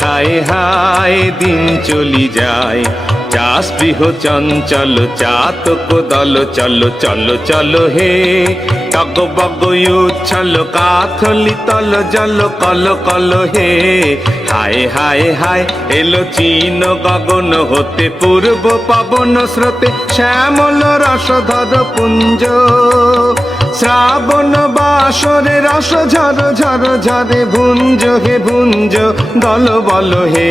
হায় হায় দিন চলি যায়, চাষগৃহ চঞ্চল চাতক দল, চলো চলো চলো হে টগ বগ উচ্ছল কাথলি তল জল কল কল হে। হায় হায় হায় এলো চীন গগন হতে, পূর্ব পবন স্রোতে শ্যামল রসধর পুঞ্জ, শ্রাবণ বাসরে রস ঝর ঝর ঝরে ভুঞ্জ হে ভুঞ্জ দল বল হে।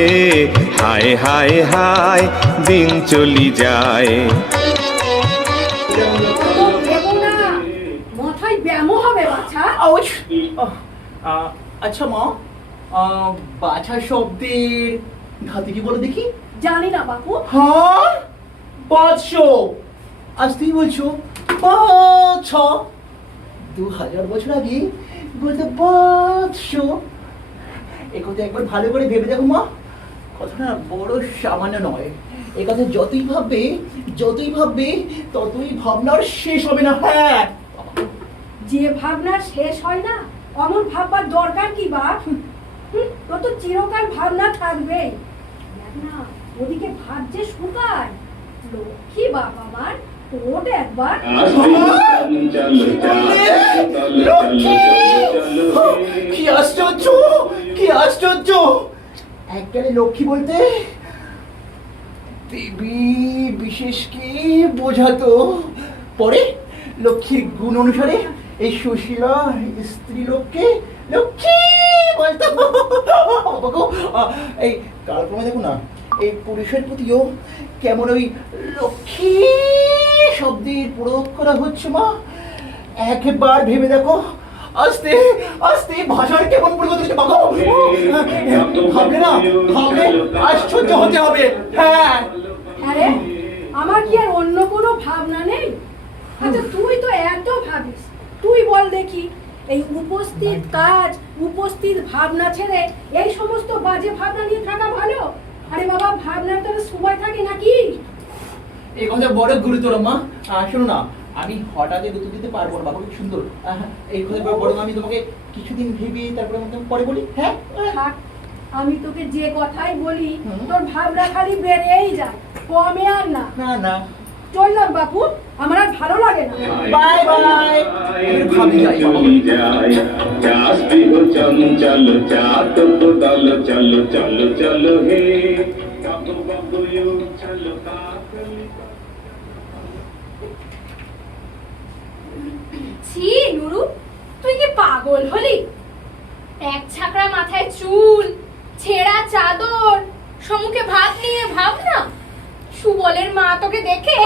হায় হায় হায় দিন চলি যায়। মাথায় ব্যামো হবে বাছা। আচ্ছা মা, বাছা শব্দের ধাতু কি বলো দেখি? জানি না বাপু। হ্যাঁ, বাৎস। আজ তুই বলছো বাছ, 2000 বছর আগে বলতো বাৎস। এ কথা একবার ভালো করে ভেবে দেখো মা, কথাটা বড় সামান্য নয়। এ কথা যতই ভাববে ততই ভাবনার শেষ হবে না। হ্যাঁ, যে ভাবনার শেষ হয় না অমন ভাববার দরকার কি বাপ? তোর তো চিরকাল ভাবনা থাকবে না। ওদিকে ভাব যে শুকায়। লক্ষ্মী বাপ আমার, ওট একবার। কি আশ্চর্য, কি আশ্চর্য! একবারে লক্ষ্মী বলতে দেবী বিশেষকে বোঝাতো। পরে লক্ষ্মীর গুণ অনুসারে এই সুশীলা স্ত্রী লোককে লক্ষ্মী বলতো। এই কালক্রমে দেখো না, এই পুরুষের প্রতিও কেমন ওই লক্ষ্মী শব্দের প্রয়োগ করা হচ্ছে মা। একবার ভেবে দেখো, আস্তে আস্তে ভাষার কেমন পরিবর্তন হচ্ছে। ভাবলে না, ভাবলে আশ্চর্য হতে হবে। হ্যাঁ, আরে আমার কি আর অন্য কোনো ভাবনা নেই? আচ্ছা তুই তো এত ভাবিস, তুই বল দেখি, এই উপস্থিত কাজ উপস্থিত ভাবনা ছেড়ে এই সমস্ত বাজে ভাবনা নিয়ে থাকা ভালো? আরে বাবা, ভাবনার তো সময় থাকে নাকি? এই কথা বড় গুরুতর মা। শোনো না, আমি হঠাৎ উত্তর দিতে পারবো না বাবা, খুব সুন্দর। এই কথা বরং আমি তোমাকে কিছুদিন ভেবে তারপরে পরে বলি। হ্যাঁ, আমি তোকে যে কথাই বলি তোর ভাবনা খালি বেড়েই যায়, কমে আর না। না না, চললাম বাপু, আমার আর ভালো লাগে না। Bye bye. চাষগৃহ চঞ্চল চাতক দল, চলো চলো চলো হে টগ বগ উচ্ছল কাথলি। ছি নুরু, তুই কি পাগল হলি? এক ছাকড়া মাথায় চুল, ছেঁড়া চাদর, সম্মুখে ভাত নিয়ে ভাব না সুবলের মা তোকে দেখে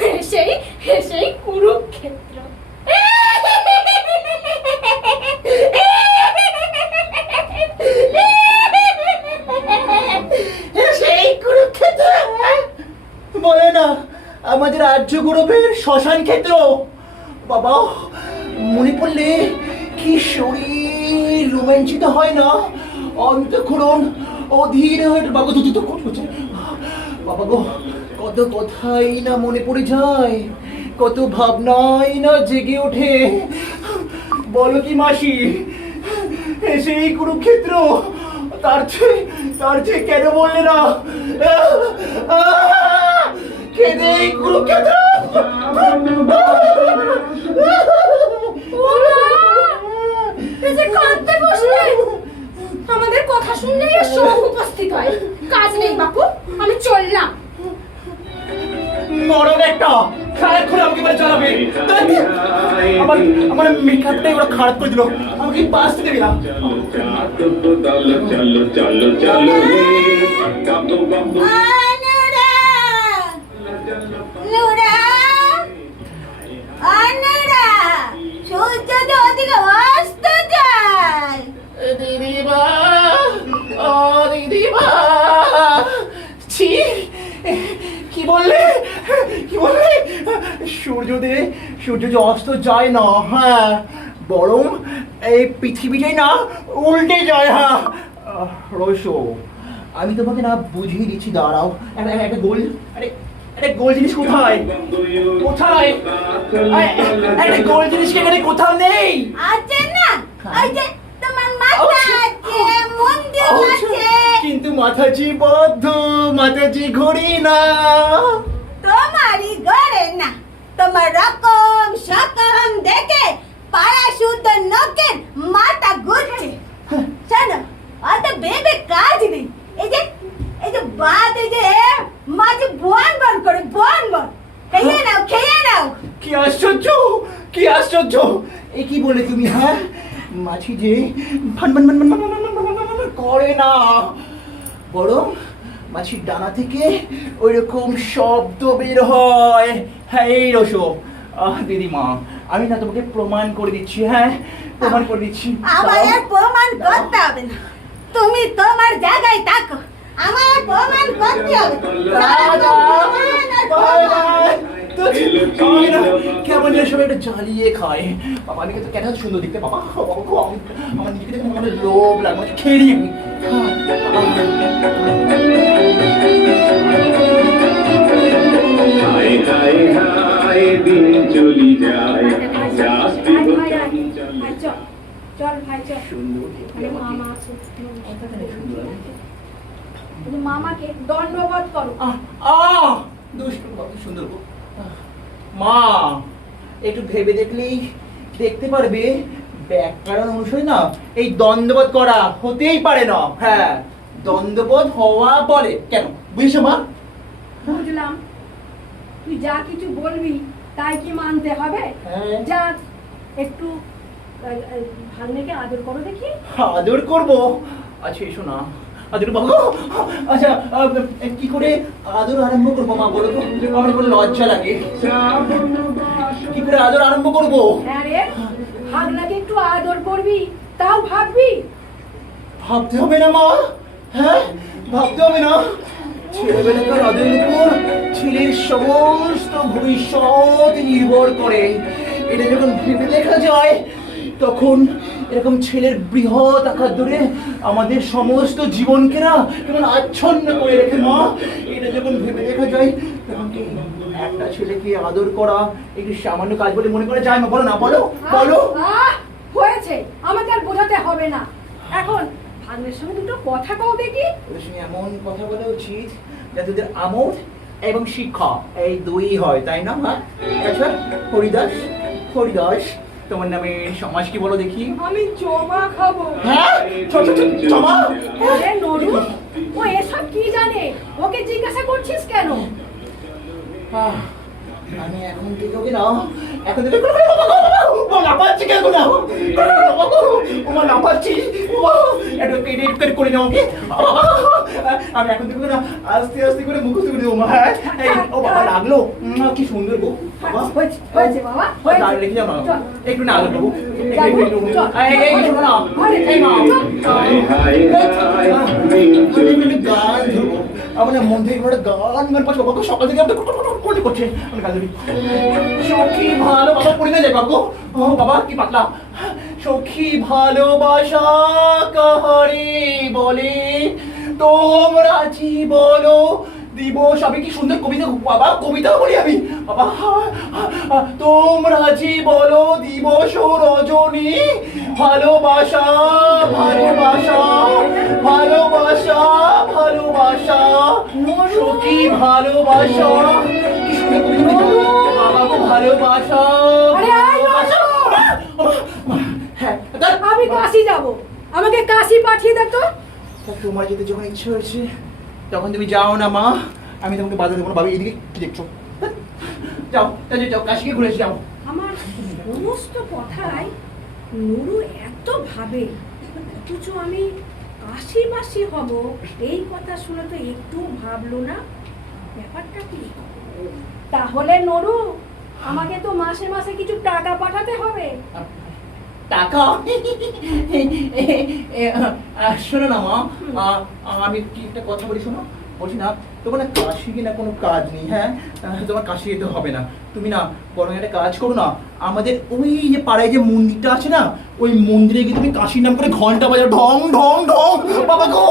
হেসেই হেসেই কুরুক্ষেত্র। সেই কুরুক্ষেত্র বলে না আমাদের আর্য গৌরবের শ্মশান ক্ষেত্র। বাবা, মনে পড়লে কি শরীর রোমাঞ্চিত হয় না, অন্তঃক্ষরণ অধীর হয়ে বাবা দুটো করছে। বাবা গো, কত কথাই না মনে পড়ে যায়, কত ভাবনাই না জেগে ওঠে। বলো কি মাসি, সেই কুরুক্ষেত্র তার চেয়ে কেন বললে না? কেঁদে কুরুক্ষেত্র। আমাদের কথা শুনলেই সব উপস্থিত হয়। কাজ নেই বাপু, আমি চললাম। মরণ একটা সারাক্ষণ আমাকে এবার জ্বালাবে। আমার মেকআপটাই ওরা খারাপ করে দিল, আমাকে বাঁচতে দেবে না। চলো চলো চলো চলো হে টগ বগ। সূর্য তো ওদিকে অস্ত যায়। দিদিমা, ও দিদিমা, ছি, কি বললে, কি বললে? সূর্য যে অস্ত যায় না, হ্যাঁ, বরং এই পৃথিবীটাই না উল্টে যায়। হ্যাঁ রোশো, আমি তোমাকে না বুঝিয়ে দিচ্ছি, দাঁড়াও। একটা গোল, আরে একটা গোল জিনিস কোথায়? কোথায়? একটা গোল জিনিস কি এখানে কোথাও নেই? আছে না, ওই যে তোমার মাথা আছে, মন্দির আছে। কিন্তু মাথাজি বদ্ধ, মাথাজি ঘড়ি না। তোমারই ঘরে না, তোমার রকম সকম দেখে পাড়া শুদ্ধ লোকের মাথা ঘুরছে। শোনো, অত ভেবে কাজ নেই। এই যে বাদ, এই যে মাঝে বন বন করে বন বন। খেয়ে নাও, খেয়ে নাও। কি আশ্চর্য, কি আশ্চর্য! এ কি বলে তুমি? হ্যাঁ, মাছি যে ভান ভান ভান ভান ভান ভান ভান ভান ভান ভান করে না, বরং মাছির ডানা থেকে ওইরকম শব্দ বের হয়। হ্যাঁ, এই রসো দিদিমা, আমি না তোমাকে প্রমাণ করে দিচ্ছি। হ্যাঁ, প্রমাণ করে দিচ্ছি। আমার আর প্রমাণ করতে হবে না, তুমি তোমার জায়গায় থাকো। আমার আর প্রমাণ করতে হবে কেমন সবাই একটু জ্বালিয়ে খায়। বাবা আমি কিন্তু কেন সুন্দর দেখতে বাবা, আমার নিজেকে দেখে আমার লোভ লাগে, মানে খেয়ে নিই আমি। হায় হায় হায় দিন চলি যায় চাষ ভাই, বিহু ভাই, চঞ্চল। ভাই, চল চল ভাই, চল। সুন্দর আরে মামা আছে, এই মামাকে দণ্ডবোধ করো। দুষ্টু কত সুন্দর গো। মা, একটু ভেবে দেখলেই দেখতে পারবে ব্যাকরণ অনুসারে না এই দ্বন্দ্ববোধ করা হতেই পারে না। হ্যাঁ, দ্বন্দ্ববোধ হওয়া বলে কেন, বুঝছো মা? বুঝলাম, তুই যা কিছু বলবি তাই কি মানতে হবে? হ্যাঁ। যা একটু ভাগ্নেকে আদর করো দেখি। আদর করবো? আচ্ছা এসো না, আদর বাবা। আচ্ছা কি করে আদর আরম্ভ করবো মা বলো তো? আমার কোনো লজ্জা লাগে। কি করে আদর আরম্ভ করবো? হ্যাঁ রে, ভাগ্নাকে একটু আদর করবি, তাও ভাববি। ভাবতে হবে না মা? হ্যাঁ, ভাবতে হবে না? ছেলেবেলাকার আদরের উপর ছেলের সমস্ত ভবিষ্যৎ নির্ভর করে। এটা যখন ভেবে দেখা যায় তখন এরকম ছেলের বৃহৎ আকার ধরে আমাদের সমস্ত জীবনকে না কেমন আচ্ছন্ন করে রেখে মা। এটা যখন ভেবে দেখা যায় তখন কি একটা ছেলেকে আদর করা একটু সামান্য কাজ বলে মনে করা যায় না? বলো না, বলো বলো। হয়েছে, আমাকে আর বোঝাতে হবে না। এখন ভাগ্নের সঙ্গে দুটো কথা কও দেখি। ওদের সঙ্গে এমন কথা বলা উচিত যাতে ওদের আমোদ এবং শিক্ষা এই দুই হয়, তাই না? হ্যাঁ, আচ্ছা হরিদাস, হরিদাস তোমার নামে সমাজ কি বলো দেখি? আমি জমা খাবো। হ্যাঁ, জমা? আরে নরু, ও এসব কি জানে? ওকে জিজ্ঞাসা করছিস কেন? আমি এখন থেকে ওকে না, এখন থেকে লাফাচ্ছি কেন না? ওমা লাফাচ্ছি, একটু এডিট করে নাও ওকে। আমি এখন থেকে না আস্তে আস্তে করে মুখস্থ করে দেবো মা। হ্যাঁ, ও বাবা লাগলো, কি সুন্দর গো বাবা। হয়েছে বাবা, দাঁড়িয়ে রেখে যাও না, একটু না আলো দেবো। এই শোনো না, এই মা হায় হায় হায় দিন চলি গান ধরবো। আমার না মন থেকে একটা গান গান পাচ্ছি বাবা, সকাল থেকে আমাদের করছে। আমি গান ধরি। সখী ভালো বাবা পড়ে না যায় বাবু। ও বাবা কি পাতলা। সখী ভালোবাসা কাহারে বলে তোমরা জি বলো দিবস। আমি কি সুন্দর কবিতা বাবা, কবিতা বলি আমি বাবা। তোমরা জি বলো দিবস রজনী ভালোবাসা ভালোবাসা ভালোবাসা ভালোবাসা সখী ভালোবাসা। কি সুন্দর কবিতা বাবা গো, ভালোবাসা। আরে আয় রসো। হ্যাঁ, আমি কাশি যাব, আমাকে কাশি পাঠিয়ে দে তো। তোমার যেতে যখন ইচ্ছে হয়েছে তখন তুমি যাও না মা, আমি তোমাকে বাধা দেবো না। বাবা এদিকে কি দেখছো? যাও যাও, কাশিকে ঘুরে এসে যাও। আমার সমস্ত কথাই নুরু এত ভাবে, অথচ আমি কাশিবাসী হব এই কথা শুনে তো একটু ভাবলো না। ব্যাপারটা কি? তাহলে নুরু, আমাকে তো মাসে মাসে কিছু টাকা পাঠাতে হবে। টাকা? শোনো না মা, আমি কি একটা কথা বলি শোনো। বলছি না তোমার না কাশি কিনা কোনো কাজ নেই। হ্যাঁ, তোমার কাশি যেতে হবে না। তুমি না বরং একটা কাজ করো না, আমাদের ওই যে পাড়ায় যে মন্দিরটা আছে না, ওই মন্দিরে গিয়ে তুমি কাশির নাম করে ঘন্টা বাজাও, ঢং ঢং ঢং বাবা গো।